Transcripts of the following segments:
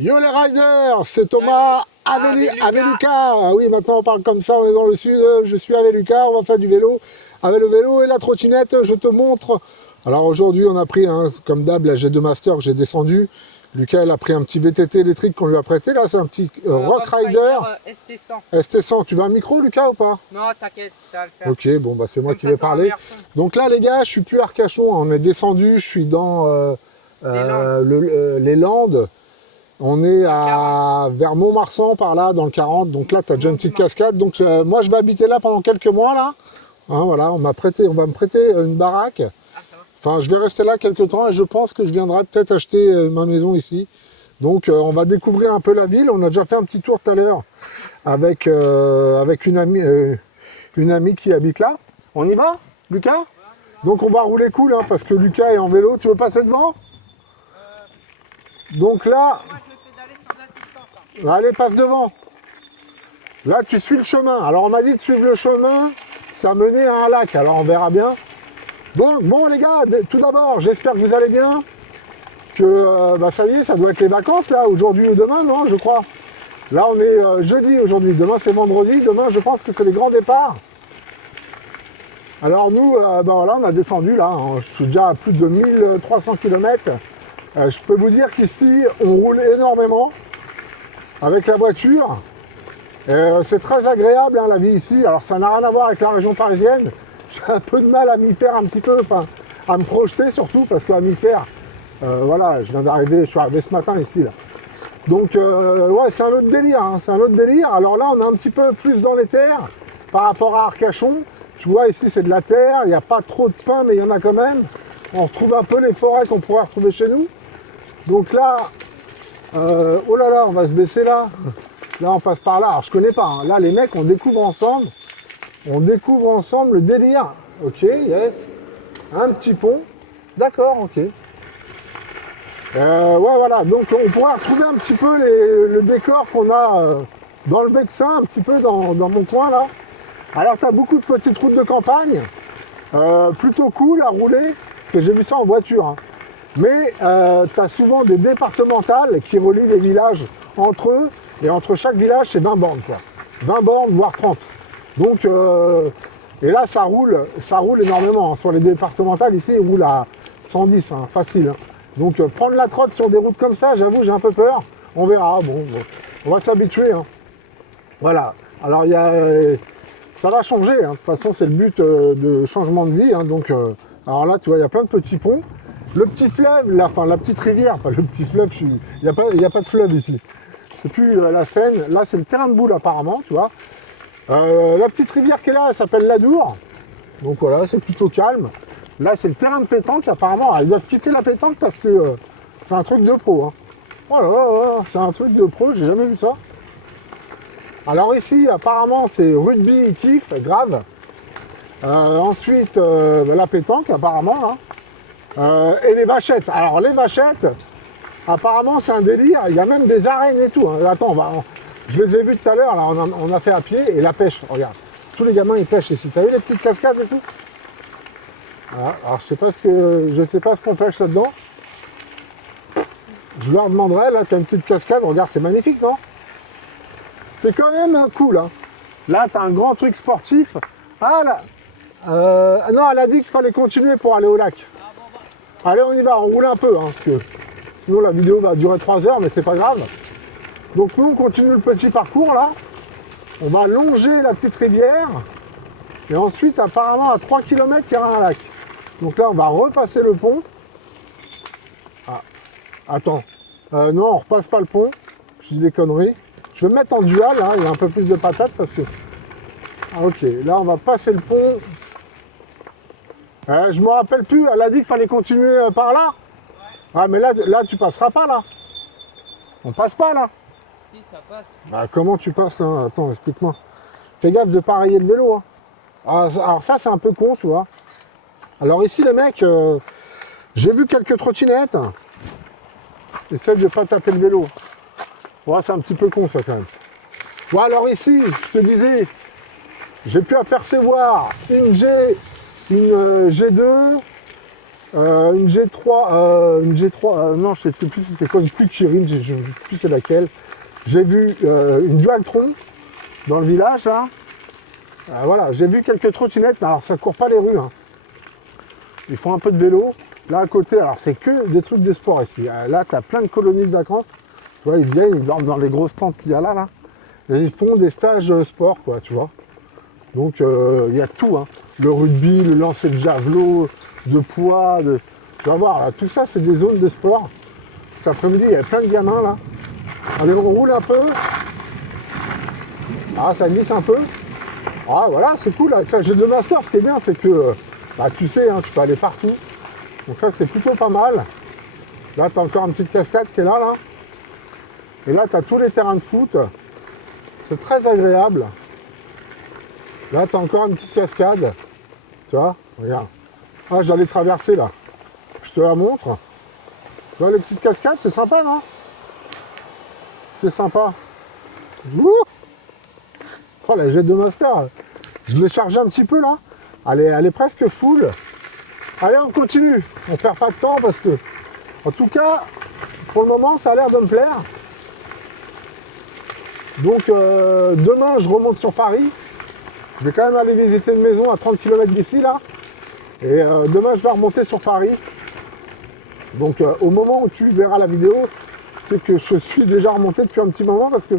Yo les riders, c'est Thomas avec Lucas. Ah oui, maintenant on parle comme ça, on est dans le sud, je suis avec Lucas, on va faire du vélo. Avec le vélo et la trottinette, je te montre. Alors aujourd'hui on a pris, comme d'hab, la G2 Master que j'ai descendu. Lucas il a pris un petit VTT électrique qu'on lui a prêté, là c'est un petit Rock Rider ST100. ST100, tu veux un micro Lucas ou pas? Non, t'inquiète, ça va le faire. Ok, bon bah c'est moi qui vais parler. Donc là les gars, je suis plus à Arcachon, on est descendu, je suis dans les Landes. On est vers Montmarsan par là, dans le 40, donc là tu as déjà une petite cascade. Donc moi je vais habiter là pendant quelques mois là. Voilà, on va me prêter une baraque. Enfin, je vais rester là quelques temps et je pense que je viendrai peut-être acheter ma maison ici. Donc on va découvrir un peu la ville. On a déjà fait un petit tour tout à l'heure avec une amie qui habite là. On y va, Lucas? Donc on va rouler cool parce que Lucas est en vélo. Tu veux passer devant? Donc là, allez, passe devant. Là, tu suis le chemin. Alors, on m'a dit de suivre le chemin, ça menait à un lac. Alors, on verra bien. Donc, bon, les gars, tout d'abord, j'espère que vous allez bien. Que, ça y est, ça doit être les vacances, là, aujourd'hui ou demain, non, je crois. Là, on est jeudi aujourd'hui. Demain, c'est vendredi. Demain, je pense que c'est les grands départs. Alors, nous, voilà, on a descendu, là. Je suis déjà à plus de 1300 km. Je peux vous dire qu'ici, on roule énormément avec la voiture. C'est très agréable la vie ici. Alors ça n'a rien à voir avec la région parisienne. J'ai un peu de mal à m'y faire un petit peu, enfin à me projeter surtout parce qu'à m'y faire, voilà, je suis arrivé ce matin ici là. Donc ouais, c'est un autre délire, c'est un autre délire. Alors là, on est un petit peu plus dans les terres par rapport à Arcachon. Tu vois, ici c'est de la terre, il n'y a pas trop de pins, mais il y en a quand même. On retrouve un peu les forêts qu'on pourrait retrouver chez nous. Donc là, oh là là, on va se baisser là. Là, on passe par là. Alors, je connais pas. Là, les mecs, on découvre ensemble. On découvre ensemble le délire. Ok, yes. Un petit pont. D'accord, ok. Ouais, voilà. Donc, on pourra retrouver un petit peu le décor qu'on a dans le Vexin, un petit peu dans mon coin là. Alors, tu as beaucoup de petites routes de campagne. Plutôt cool à rouler. Parce que j'ai vu ça en voiture. Mais tu as souvent des départementales qui relient les villages entre eux. Et entre chaque village, c'est 20 bornes, quoi. 20 bornes, voire 30. Donc, et là, ça roule énormément. Sur les départementales, ici, ils roulent à 110, facile. Donc, prendre la trotte sur des routes comme ça, j'avoue, j'ai un peu peur. On verra. Bon, on va s'habituer. Voilà. Alors, ça va changer. De toute façon, c'est le but de changement de vie. Donc, alors là, tu vois, il y a plein de petits ponts. Le petit fleuve, la petite rivière, pas le petit fleuve, il n'y a pas de fleuve ici. C'est plus la Seine, là c'est le terrain de boule apparemment, tu vois. La petite rivière qui est là, elle s'appelle l'Adour. Donc voilà, c'est plutôt calme. Là c'est le terrain de pétanque, apparemment, ils doivent quitter la pétanque parce que c'est un truc de pro. Voilà, c'est un truc de pro, j'ai jamais vu ça. Alors ici, apparemment, c'est rugby, kiff, grave. Ensuite, la pétanque, apparemment, là. Et les vachettes. Alors les vachettes, apparemment c'est un délire, il y a même des arènes et tout. Attends, je les ai vus tout à l'heure, là, on a fait à pied, et la pêche, regarde. Tous les gamins ils pêchent ici. T'as vu les petites cascades et tout? Voilà. Alors je sais pas ce qu'on pêche là-dedans. Je leur demanderai, là t'as une petite cascade, regarde, c'est magnifique, non? C'est quand même cool. Là t'as un grand truc sportif. Ah là, non, elle a dit qu'il fallait continuer pour aller au lac. Allez, on y va, on roule un peu, parce que sinon la vidéo va durer 3 heures, mais c'est pas grave. Donc nous, on continue le petit parcours, là. On va longer la petite rivière. Et ensuite, apparemment, à 3 km, il y aura un lac. Donc là, on va repasser le pont. Ah, attends. Non, on repasse pas le pont. Je dis des conneries. Je vais me mettre en dual, il y a un peu plus de patates, parce que... Ah, ok, là, on va passer le pont. Je me rappelle plus, elle a dit qu'il fallait continuer par là. Ouais. Ah mais là tu passeras pas là. On passe pas là. Si ça passe. Bah comment tu passes là? Attends, explique-moi. Fais gaffe de pas rayer le vélo. Alors ça c'est un peu con, tu vois. Alors ici les mecs, j'ai vu quelques trottinettes. Essaye de pas taper le vélo. Ouais, c'est un petit peu con ça quand même. Bon alors ici, je te disais, j'ai pu apercevoir une G2, Une G3, non, je sais plus c'était quoi, une Quick-Hearing, je ne sais plus c'est laquelle. J'ai vu une Dualtron dans le village, là. Voilà, j'ai vu quelques trottinettes, mais alors ça court pas les rues. Hein. Ils font un peu de vélo. Là, à côté, alors c'est que des trucs de sport ici. Là, tu as plein de colonies de vacances. Tu vois, ils viennent, ils dorment dans les grosses tentes qu'il y a là. Et ils font des stages sport, quoi, tu vois. Donc, il y a tout, hein. Le rugby, le lancer de javelot, de poids, tu vas voir, là, tout ça, c'est des zones de sport. Cet après-midi, il y a plein de gamins, là. Allez, on roule un peu. Ah, ça glisse un peu. Ah, voilà, c'est cool. Là. J'ai deux masters, ce qui est bien, c'est que, bah, tu sais, hein, tu peux aller partout. Donc là, c'est plutôt pas mal. Là, tu as encore une petite cascade qui est là, là. Et là, tu as tous les terrains de foot. C'est très agréable. Là, tu as encore une petite cascade. Tu vois, regarde. Ah, j'allais traverser, là. Je te la montre. Tu vois, les petites cascades, c'est sympa, non? C'est sympa. Ouh, oh, la Jet 2 Master. Je l'ai chargé un petit peu, là. Elle est presque full. Allez, on continue. On perd pas de temps parce que... En tout cas, pour le moment, ça a l'air de me plaire. Donc, demain, je remonte sur Paris. Je vais quand même aller visiter une maison à 30 km d'ici, là. Et demain, je vais remonter sur Paris. Donc, au moment où tu verras la vidéo, c'est que je suis déjà remonté depuis un petit moment parce que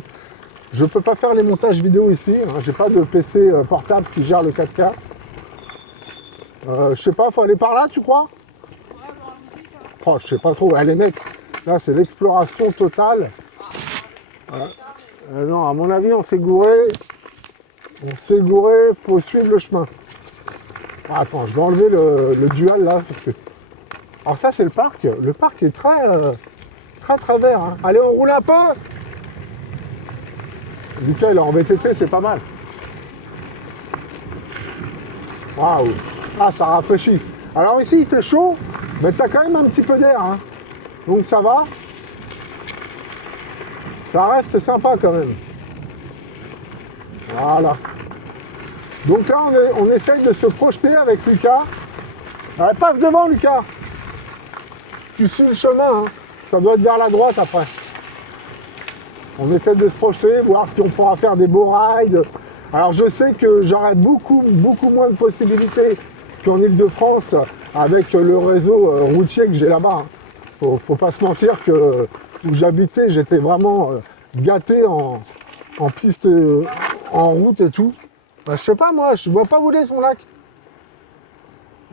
je ne peux pas faire les montages vidéo ici. Hein. J'ai pas de PC portable qui gère le 4K. Je sais pas, faut aller par là, tu crois? Oh, je sais pas trop. Les mecs, là, c'est l'exploration totale. Non, à mon avis, on s'est gouré. On s'est gouré, faut suivre le chemin. Ah, attends, je vais enlever le dual là, parce que... Alors ça, c'est le parc. Le parc est très vert. Hein. Allez, on roule un peu. Lucas, il est en VTT, c'est pas mal. Waouh. Ah, ça rafraîchit. Alors ici, il fait chaud, mais t'as quand même un petit peu d'air. Hein. Donc ça va. Ça reste sympa quand même. Voilà. Donc là, on essaye de se projeter avec Lucas. Allez, passe devant, Lucas. Tu suis le chemin. Hein. Ça doit être vers la droite après. On essaie de se projeter, voir si on pourra faire des beaux rides. Alors je sais que j'aurai beaucoup moins de possibilités qu'en Ile-de-France avec le réseau routier que j'ai là-bas. Faut pas se mentir que où j'habitais, j'étais vraiment gâté en piste, en route et tout. Bah, je sais pas moi, je vois pas où est son lac.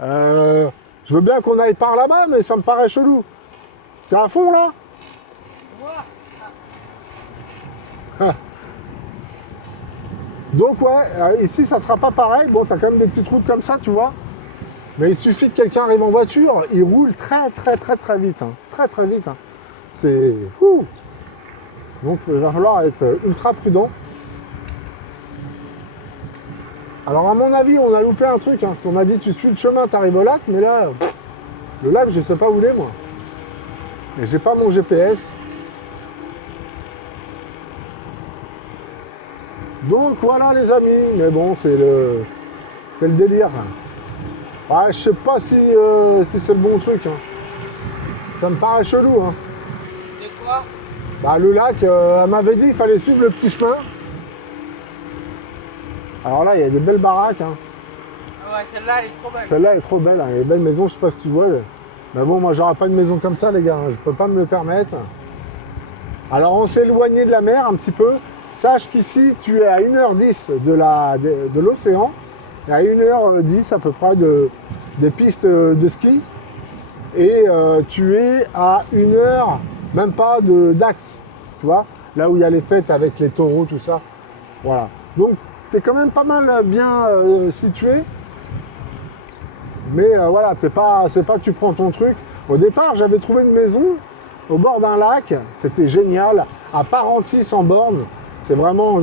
Je veux bien qu'on aille par là-bas, mais ça me paraît chelou. T'es à fond là? Ah. Donc ouais, ici ça sera pas pareil. Bon, t'as quand même des petites routes comme ça, tu vois. Mais il suffit que quelqu'un arrive en voiture, il roule très vite. Hein. Très vite. Hein. C'est... Ouh. Donc il va falloir être ultra prudent. Alors à mon avis, on a loupé un truc, hein, parce qu'on m'a dit tu suis le chemin, tu arrives au lac, mais là, le lac, je sais pas où il est, moi. Et j'ai pas mon GPS. Donc voilà les amis, mais bon, c'est le délire. Hein. Ouais, je sais pas si c'est le bon truc. Hein. Ça me paraît chelou. Hein. De quoi? Bah, le lac, elle m'avait dit qu'il fallait suivre le petit chemin. Alors là, il y a des belles baraques. Hein. Ah ouais, celle-là, elle est trop belle. Celle-là est trop belle. Hein. Il y a des belles maisons, je sais pas si tu vois. Mais bon, moi, j'aurai pas une maison comme ça, les gars. Je peux pas me le permettre. Alors, on s'est éloigné de la mer un petit peu. Sache qu'ici, tu es à 1h10 de l'océan. Et à 1h10 à peu près des pistes de ski. Et tu es à 1h, même pas, de Dax. Tu vois, là où il y a les fêtes avec les taureaux, tout ça. Voilà. Donc, tu es quand même pas mal bien situé. Mais voilà, c'est pas que tu prends ton truc. Au départ, j'avais trouvé une maison au bord d'un lac. C'était génial. À Parentis en Borne. C'est vraiment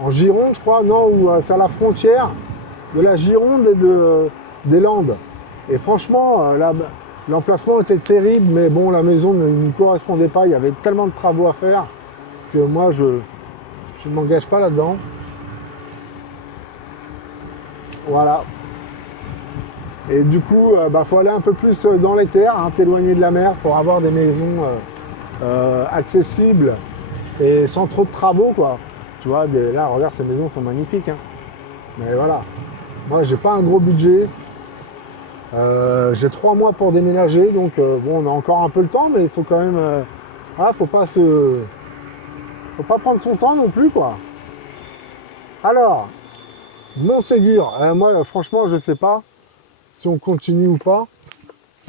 en Gironde, je crois. Non, ou c'est à la frontière de la Gironde et des Landes. Et franchement, l'emplacement était terrible. Mais bon, la maison ne nous correspondait pas. Il y avait tellement de travaux à faire que moi, je ne m'engage pas là-dedans. Voilà. Et du coup, faut aller un peu plus dans les terres, hein, t'éloigner de la mer pour avoir des maisons accessibles et sans trop de travaux, quoi. Tu vois, là, regarde, ces maisons sont magnifiques. Hein. Mais voilà, moi, j'ai pas un gros budget. J'ai 3 mois pour déménager, donc bon, on a encore un peu le temps, mais il faut quand même... voilà, faut pas prendre son temps non plus, quoi. Alors, Montségur, moi, franchement, je sais pas si on continue ou pas.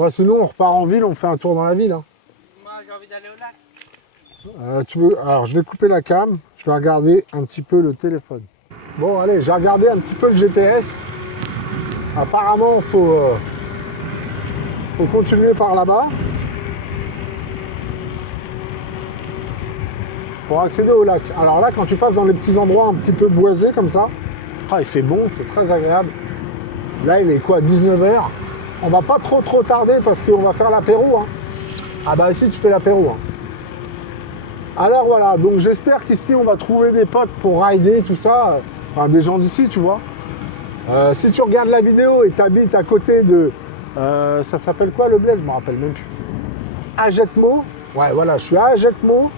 Sinon, on repart en ville, on fait un tour dans la ville. Hein. Moi, j'ai envie d'aller au lac. Alors, je vais couper la cam, je vais regarder un petit peu le téléphone. Bon, allez, j'ai regardé un petit peu le GPS. Apparemment, il faut continuer par là-bas pour accéder au lac. Alors là, quand tu passes dans les petits endroits un petit peu boisés comme ça, il fait bon, c'est très agréable. Là, il est quoi, 19h. On va pas trop tarder parce qu'on va faire l'apéro. Hein. Ah bah ici, tu fais l'apéro. Hein. Alors voilà, donc j'espère qu'ici, on va trouver des potes pour rider, tout ça. Enfin, des gens d'ici, tu vois. Si tu regardes la vidéo et tu habites à côté de... ça s'appelle quoi le bled? Je me rappelle même plus. Ajetmo. Ouais, voilà, je suis à Ajetmo.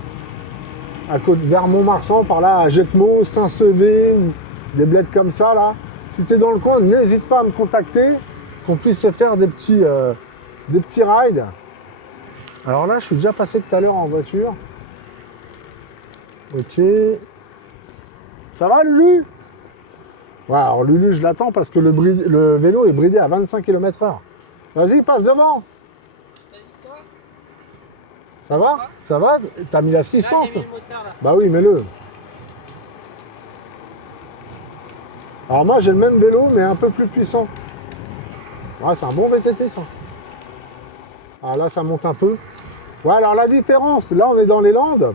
À côté, vers Montmarsan, par là, Ajetmo, Saint-Sevé, ou des bleds comme ça, là. Si tu es dans le coin, n'hésite pas à me contacter, qu'on puisse se faire des petits rides. Alors là, je suis déjà passé tout à l'heure en voiture. Ok. Ça va, Lulu? Ouais, alors Lulu, je l'attends parce que le vélo est bridé à 25 km/h. Vas-y, passe devant. T'as dit quoi? Ça va? Ça va? T'as mis l'assistance? Là, j'ai mis le moteur, là. Bah oui, mets-le. Alors moi, j'ai le même vélo, mais un peu plus puissant. Ouais, c'est un bon VTT, ça. Ah, là, ça monte un peu. Ouais, alors la différence, là, on est dans les Landes.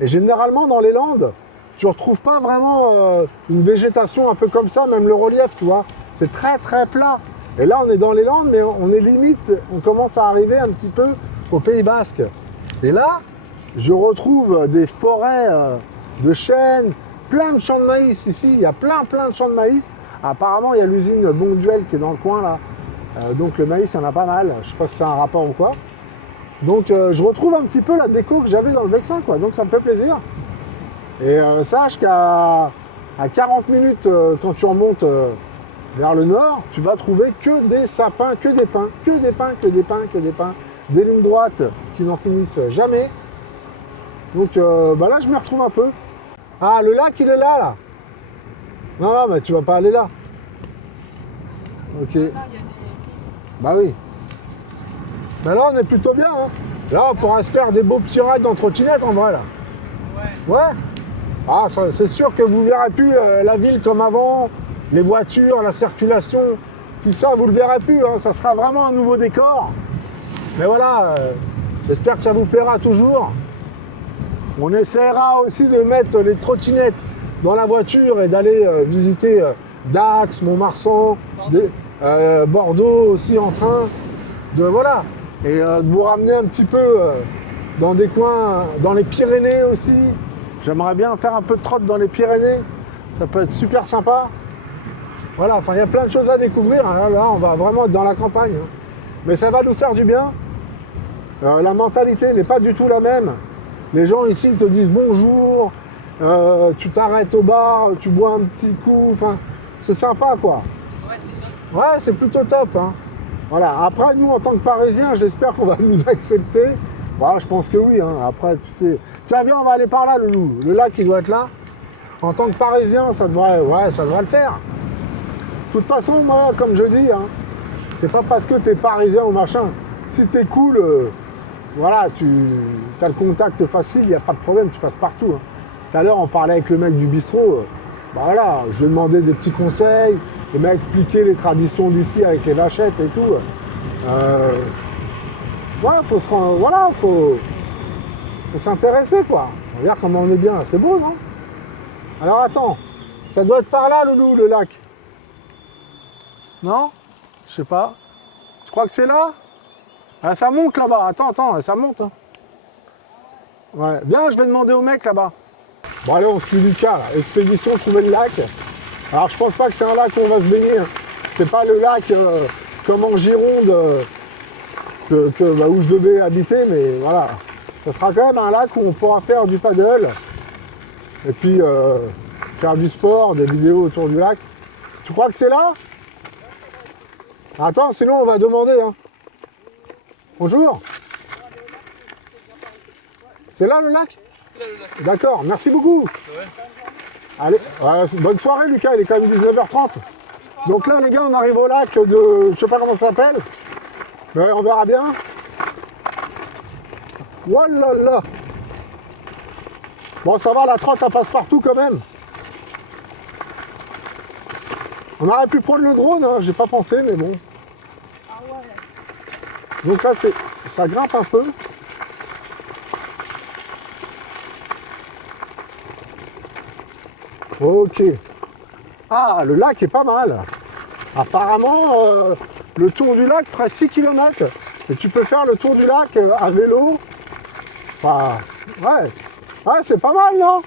Et généralement, dans les Landes, tu ne retrouves pas vraiment une végétation un peu comme ça, même le relief, tu vois. C'est très, très plat. Et là, on est dans les Landes, mais on est limite, on commence à arriver un petit peu au Pays Basque. Et là, je retrouve des forêts de chênes, plein de champs de maïs ici. Il y a plein de champs de maïs. Apparemment, il y a l'usine Bonduel qui est dans le coin, là. Donc le maïs, il y en a pas mal. Je ne sais pas si c'est un rapport ou quoi. Donc je retrouve un petit peu la déco que j'avais dans le Vexin, quoi. Donc ça me fait plaisir. Et sache qu'à 40 minutes, quand tu remontes vers le nord, tu vas trouver que des sapins, que des pins, que des pins, que des pins, que des pins. Des lignes droites qui n'en finissent jamais. Donc là, je me retrouve un peu. Ah, le lac, il est là, là. Non, mais tu vas pas aller là. Ok. Bah oui. Bah là, on est plutôt bien. Hein. Là, on pourra se faire des beaux petits rides en trottinette, en vrai, là. Ouais. Ouais. Ah, c'est sûr que vous verrez plus la ville comme avant, les voitures, la circulation, tout ça, vous le verrez plus. Hein. Ça sera vraiment un nouveau décor. Mais voilà, j'espère que ça vous plaira toujours. On essaiera aussi de mettre les trottinettes dans la voiture et d'aller visiter Dax, Montmarsan, Bordeaux aussi en train. Voilà. Et de vous ramener un petit peu dans des coins, dans les Pyrénées aussi. J'aimerais bien faire un peu de trotte dans les Pyrénées. Ça peut être super sympa. Voilà, enfin, il y a plein de choses à découvrir. Là, on va vraiment être dans la campagne. Hein. Mais ça va nous faire du bien. La mentalité n'est pas du tout la même. Les gens ici ils te disent bonjour, tu t'arrêtes au bar, tu bois un petit coup. Enfin, c'est sympa, quoi. Ouais, c'est top. Ouais, c'est plutôt top. Hein. Voilà. Après, nous, en tant que Parisiens, j'espère qu'on va nous accepter. Voilà, je pense que oui. Hein. Après, tu sais... Tiens, viens, on va aller par là, Loulou. Le lac, il doit être là. En tant que Parisien, ça devrait le faire. De toute façon, moi, comme je dis, hein, c'est pas parce que t'es Parisien ou machin. Si t'es cool, voilà, tu as le contact facile, il n'y a pas de problème, tu passes partout. Hein. Tout à l'heure, on parlait avec le mec du bistrot. Voilà, je lui ai demandé des petits conseils. Il m'a expliqué les traditions d'ici avec les vachettes et tout. Faut s'intéresser, quoi. Regarde comment on est bien, c'est beau, non? Alors attends, ça doit être par là, Loulou, le lac. Non? Je sais pas. Tu crois que c'est là? Ah, ça monte là-bas. Attends, ça monte. Hein. Ouais, viens, je vais demander au mec là-bas. Bon, allez, on suit Lucas, là. Expédition, trouver le lac. Alors, je pense pas que c'est un lac où on va se baigner. Hein. C'est pas le lac comme en Gironde où je devais habiter, mais voilà. Ça sera quand même un lac où on pourra faire du paddle et puis faire du sport, des vidéos autour du lac. Tu crois que c'est là? Attends, sinon on va demander. Hein. Bonjour. C'est là le lac? C'est là le lac. D'accord, merci beaucoup. Ouais. Allez, bonne soirée Lucas, il est quand même 19h30. Donc là les gars, on arrive au lac de... je sais pas comment ça s'appelle. Mais on verra bien. Voilà. Bon ça va, la trotte elle passe partout quand même. On aurait pu prendre le drone, hein, j'ai pas pensé mais bon. Ah ouais. Donc là ça grimpe un peu. Ok. Ah, le lac est pas mal. Apparemment, le tour du lac fera 6 km. Et tu peux faire le tour du lac à vélo. Enfin, ouais. Ouais, c'est pas mal, non?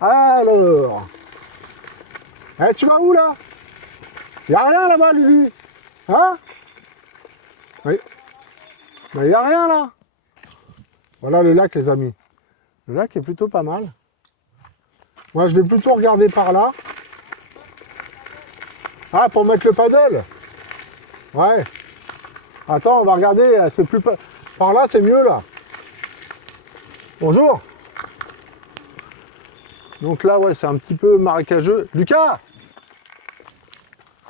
Alors. Eh, tu vas où, là? Y a rien, là-bas, Lulu? Hein? Oui. Mais y a rien, là. Voilà le lac, les amis. Le lac est plutôt pas mal. Moi, je vais plutôt regarder par là. Ah, pour mettre le paddle. Ouais. Attends, on va regarder. C'est plus par là, c'est mieux là. Bonjour. Donc là, ouais, c'est un petit peu marécageux. Lucas,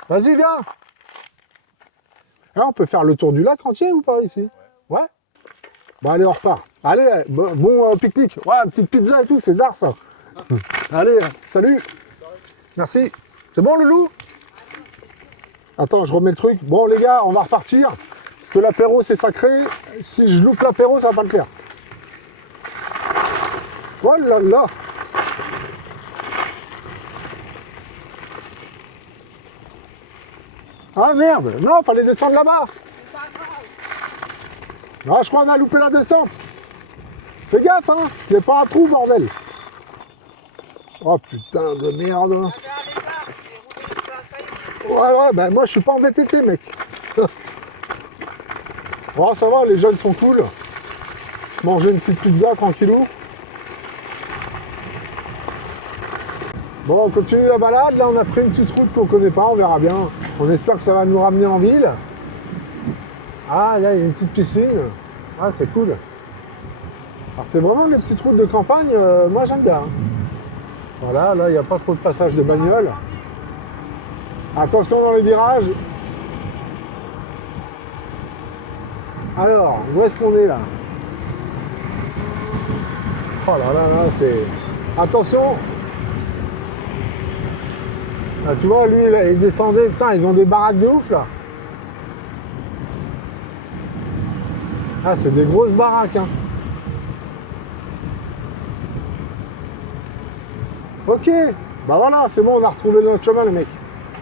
vas-y, viens. Là, on peut faire le tour du lac entier ou pas ici? Ouais. Bon, allez, on repart. Allez, bon pique-nique. Ouais, une petite pizza et tout, c'est d'art ça. Allez, salut. Merci. C'est bon, Loulou? Attends, je remets le truc. Bon, les gars, on va repartir. Parce que l'apéro, c'est sacré. Si je loupe l'apéro, ça va pas le faire. Oh là là. Ah merde. Non, fallait descendre là-bas. Non, je crois qu'on a loupé la descente. Fais gaffe, hein. Qu'il n'y ait pas un trou, bordel. Oh putain de merde. Ouais, ben moi je suis pas en VTT, mec. Bon, ça va, les jeunes sont cool. Se manger une petite pizza tranquillou. Bon, on continue la balade. Là, on a pris une petite route qu'on connaît pas, on verra bien. On espère que ça va nous ramener en ville. Ah, là, il y a une petite piscine. Ah, c'est cool. Alors, c'est vraiment les petites routes de campagne, moi j'aime bien. Voilà, là, il n'y a pas trop de passage de bagnole. Attention dans les virages. Alors, où est-ce qu'on est là? Oh là là là, c'est... Attention. Là, tu vois, lui, là, il descendait. Putain, ils ont des baraques de ouf, là. Ah, c'est des grosses baraques, hein. Ok, bah voilà, c'est bon, on a retrouvé notre chemin, les mecs.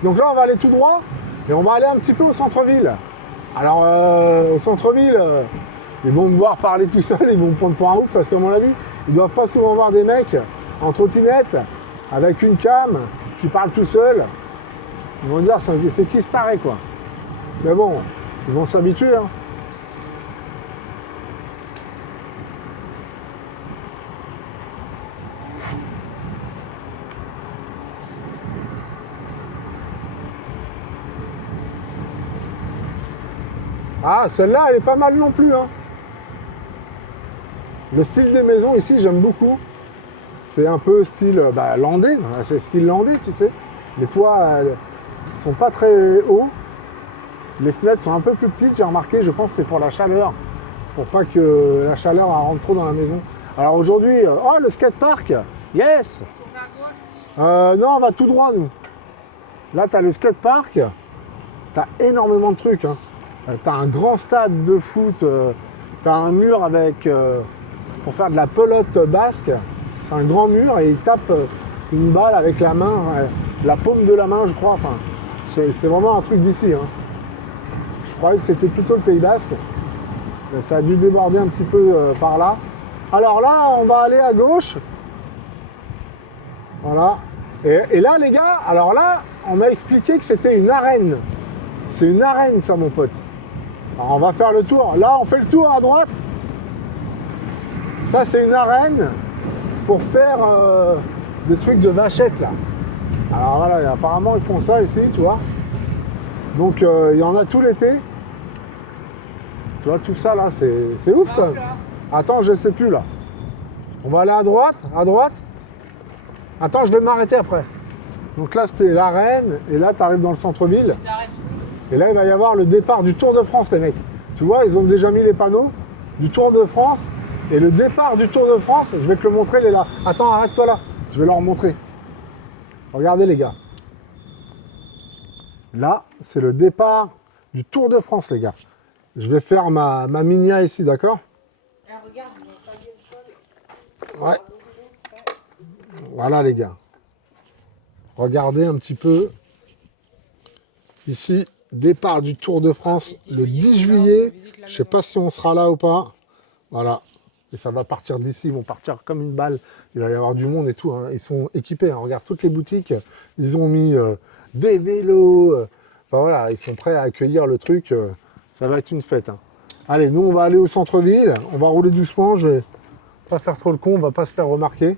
Donc là, on va aller tout droit et on va aller un petit peu au centre-ville. Alors, au centre-ville, ils vont me voir parler tout seul, ils vont me prendre pour un ouf parce qu'à mon avis, ils doivent pas souvent voir des mecs en trottinette avec une cam qui parle tout seul. Ils vont dire, c'est qui ce taré, quoi. Mais bon, ils vont s'habituer, hein. Ah, celle-là, elle est pas mal non plus, hein. Le style des maisons ici, j'aime beaucoup. C'est un peu style landais, c'est style landais, tu sais. Les toits sont pas très hauts. Les fenêtres sont un peu plus petites, j'ai remarqué, je pense que c'est pour la chaleur. Pour pas que la chaleur rentre trop dans la maison. Alors aujourd'hui, oh le skatepark, yes. Non, on va tout droit nous. Là, tu as le skatepark, tu as énormément de trucs, hein. Tu as un grand stade de foot, tu as un mur avec, pour faire de la pelote basque, c'est un grand mur et il tape une balle avec la main, la paume de la main je crois, enfin, c'est vraiment un truc d'ici, hein. Je croyais que c'était plutôt le Pays Basque, mais ça a dû déborder un petit peu par là. Alors là, on va aller à gauche, voilà, Et là, les gars, alors là, on m'a expliqué que c'était une arène. C'est une arène, ça, mon pote. Alors, on va faire le tour. Là, on fait le tour à droite. Ça, c'est une arène pour faire des trucs de vachette, là. Alors voilà, apparemment, ils font ça ici, tu vois. Donc, il y en a tout l'été. Tu vois, tout ça, là, c'est ouf, quand même. Attends, je ne sais plus, là. On va aller à droite, à droite. Attends, je vais m'arrêter après. Donc là, c'est l'arène, et là, tu arrives dans le centre-ville. Et là, il va y avoir le départ du Tour de France, les mecs. Tu vois, ils ont déjà mis les panneaux du Tour de France. Et le départ du Tour de France, je vais te le montrer, il est là. Attends, arrête-toi là. Je vais leur montrer. Regardez, les gars. Là, c'est le départ du Tour de France, les gars. Je vais faire ma minia ici, d'accord? Regarde, ils ont tagué le sol. Ouais. Voilà, les gars. Regardez un petit peu. Ici, départ du Tour de France le 10 juillet. Je ne sais pas si on sera là ou pas. Voilà. Et ça va partir d'ici. Ils vont partir comme une balle. Il va y avoir du monde et tout. Hein. Ils sont équipés. Hein. Regarde, toutes les boutiques, ils ont mis des vélos. Enfin voilà, ils sont prêts à accueillir le truc. Ça va être une fête. Hein. Allez, nous, on va aller au centre-ville. On va rouler doucement. Je vais pas faire trop le con. On va pas se faire remarquer.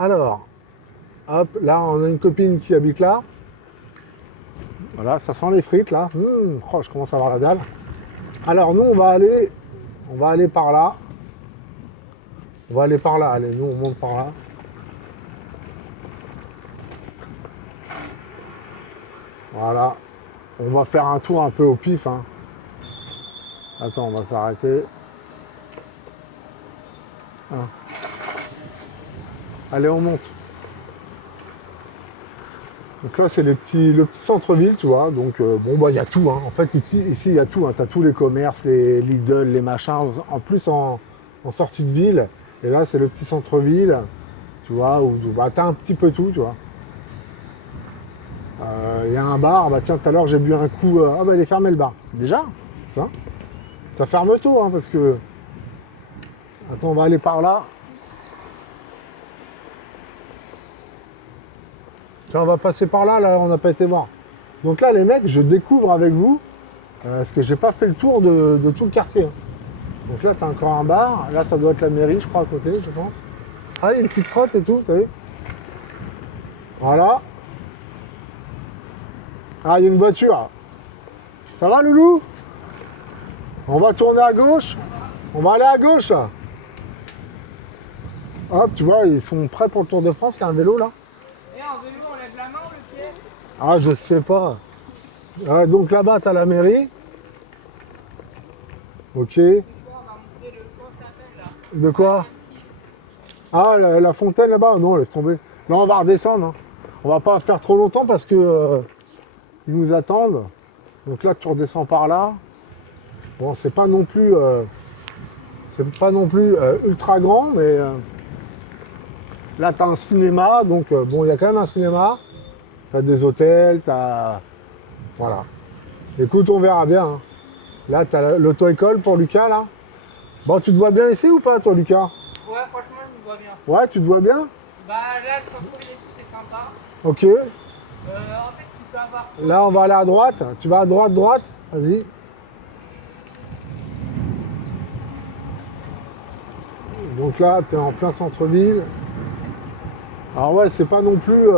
Alors, hop, là, on a une copine qui habite là. Voilà, ça sent les frites, là. Oh, je commence à avoir la dalle. Alors, nous, on va aller par là. On va aller par là. Allez, nous, on monte par là. Voilà. On va faire un tour un peu au pif. Hein. Attends, on va s'arrêter. Hein. Allez, on monte. Donc là, c'est le petit centre-ville, tu vois. Donc, bon, bah, il y a tout. Hein. En fait, ici, il y a tout. Hein. Tu as tous les commerces, les Lidl, les machins. En plus, en sortie de ville. Et là, c'est le petit centre-ville, tu vois, où bah, tu as un petit peu tout, tu vois. Il y a un bar. Bah, tiens, tout à l'heure, j'ai bu un coup. Ah, bah, il est fermé, le bar. Déjà, tiens. Ça ferme tôt, hein, parce que... Attends, on va aller par là. Tiens, on va passer par là, là, on n'a pas été voir. Donc là, les mecs, je découvre avec vous, parce que j'ai pas fait le tour de tout le quartier. Hein. Donc là, tu as encore un bar. Là, ça doit être la mairie, je crois, à côté, je pense. Ah, il y a une petite trotte et tout, t'as vu? Voilà. Ah, il y a une voiture. Ça va, Loulou? On va tourner à gauche. On va aller à gauche. Hop, tu vois, ils sont prêts pour le Tour de France. Il y a un vélo, là. Et en vélo, on lève la main ou le pied? Ah, je sais pas. Donc là-bas, tu as la mairie. Ok. On va monter le comment ça s'appelle là? De quoi? Ah, la fontaine là-bas? Non, laisse tomber. Là, on va redescendre. Hein. On va pas faire trop longtemps parce que ils nous attendent. Donc là, tu redescends par là. Bon, c'est pas non plus, ultra grand, mais là, tu as un cinéma. Donc, bon, il y a quand même un cinéma. Tu as des hôtels, tu as... Voilà. Écoute, on verra bien. Hein. Là, tu as l'auto-école pour Lucas, là. Bon, tu te vois bien ici ou pas, toi, Lucas? Ouais, franchement, je me vois bien. Ouais, tu te vois bien? Bah là, le centre-ville et tout, c'est sympa. Ok. En fait, tu peux avoir... Là, on va aller à droite. Tu vas à droite, droite. Vas-y. Donc là, tu es en plein centre-ville. Alors ouais, c'est pas non plus...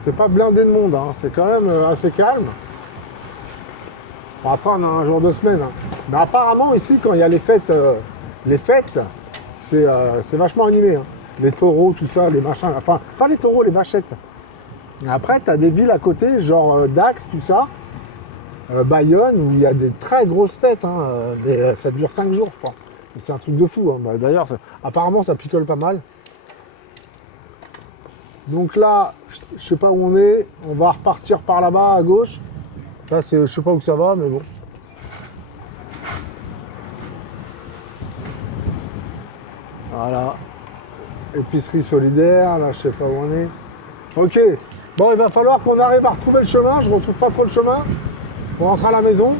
c'est pas blindé de monde. Hein. C'est quand même assez calme. Bon, après, on a un jour de semaine. Hein. Mais apparemment, ici, quand il y a les fêtes, c'est vachement animé. Hein. Les taureaux, tout ça, les machins. Enfin, pas les taureaux, les vachettes. Après, tu as des villes à côté, genre Dax, tout ça. Bayonne, où il y a des très grosses fêtes. Hein, mais ça dure 5 jours, je crois. C'est un truc de fou. Hein. Bah, d'ailleurs, apparemment, ça picole pas mal. Donc là, je sais pas où on est. On va repartir par là-bas, à gauche. Là, je sais pas où ça va, mais bon. Voilà. Épicerie solidaire, là, je sais pas où on est. Ok. Bon, il va falloir qu'on arrive à retrouver le chemin. Je retrouve pas trop le chemin. On rentre à la maison.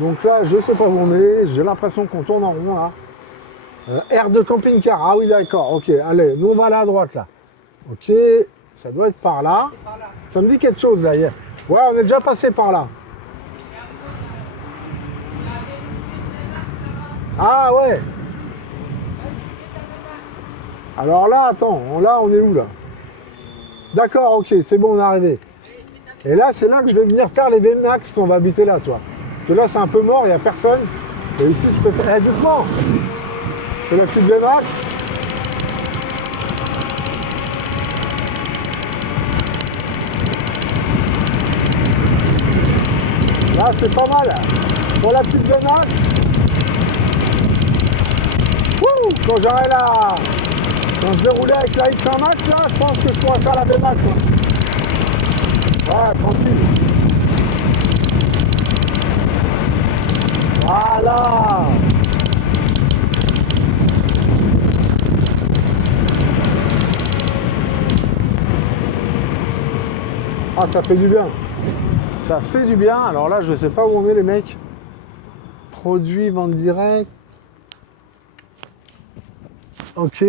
Donc là, je sais pas où on est. J'ai l'impression qu'on tourne en rond, là. Aire de camping-car. Ah oui, d'accord. Ok, allez, nous on va aller à droite là. Ok, ça doit être par là. C'est par là. Ça me dit quelque chose là. Ouais, on est déjà passé par là. Ah ouais. Alors là, attends, là on est où là? D'accord, ok, c'est bon, on est arrivé. Et là, c'est là que je vais venir faire les VMAX qu'on va habiter là, toi. Parce que là, c'est un peu mort, il n'y a personne. Et ici, tu peux faire. Eh, doucement! Je fais la petite VMAX. Là, c'est pas mal. Pour la petite VMAX. Wouh! Quand j'aurai la. Quand je vais rouler avec la X1 Max, là, je pense que je pourrais faire la VMAX. Ouais, tranquille. Voilà. Ah, ça fait du bien. Ça fait du bien. Alors là, je sais pas où on est, les mecs. Produits, vente directe. Ok.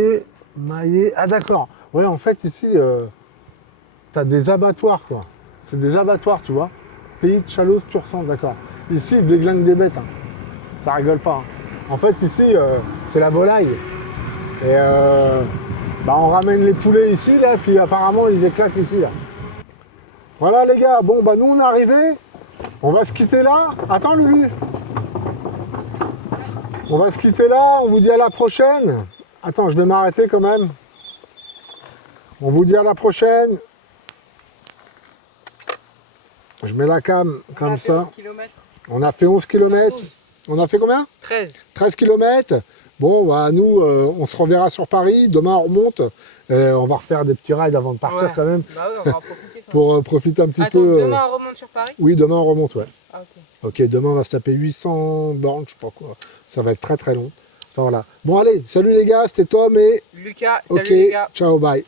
Maillet. Ah, d'accord. Ouais, en fait, ici, t'as des abattoirs, quoi. C'est des abattoirs, tu vois. Pays de Chalosse, Tursan, d'accord. Ici, ils déglinguent des bêtes. Hein. Ça rigole pas. Hein. En fait, ici, c'est la volaille. Et on ramène les poulets ici, là, puis apparemment, ils éclatent ici, là. Voilà, les gars. Bon, nous, on est arrivés. On va se quitter là. Attends, Lulu. On va se quitter là. On vous dit à la prochaine. Attends, je vais m'arrêter quand même. On vous dit à la prochaine. Je mets la cam comme ça. 11 km. On a fait 11 km. On a fait combien? 13. 13 km. Bon, nous, on se reverra sur Paris. Demain, on remonte. On va refaire des petits rides avant de partir Ouais. quand même. Bah oui, on va en profiter. Pour profiter un petit Attends, peu. demain on remonte sur Paris? Oui, demain, on remonte, ouais. Ah, ok. Ok, demain, on va se taper 800 bornes, je sais pas quoi. Ça va être très très long. Enfin, voilà. Bon, allez, salut les gars, c'était Tom et... Lucas, salut Ok, les gars. ciao, bye.